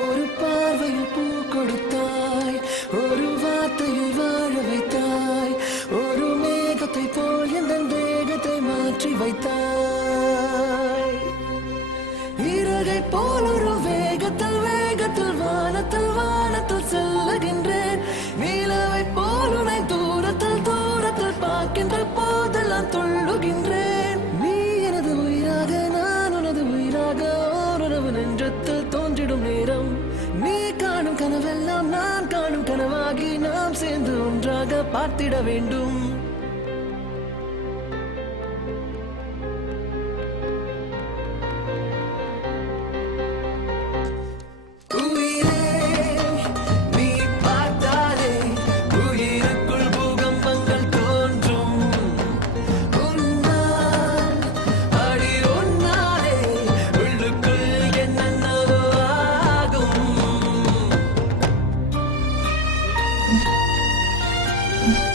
ஒரு பார்வையில் பூ கொடுத்தாய், ஒரு வார்த்தையில் வாழ வைத்தாய், ஒரு மேகத்தை போல் எந்த வேகத்தை மாற்றி வைத்தாய். இறகை போல் ஒரு வேகத்தில் வேகத்தில் வானத்தில் வானத்தில் செல்லுகின்றேன். நிலவை போல் உன்னை தூரத்தில் தூரத்தில் பார்க்கின்ற போதெல்லாம் துள்ளுகின்றேன். நீ எனது உயிராக நான் உனது உயிராக ஓருறவு நெஞ்சத்தில் தோன்றிடும் நேரம். நீ காணும் கனவெல்லாம் நான் காணும் கனவாகி நாம் சேர்ந்து ஒன்றாக பார்த்திட வேண்டும். Mm-hmm.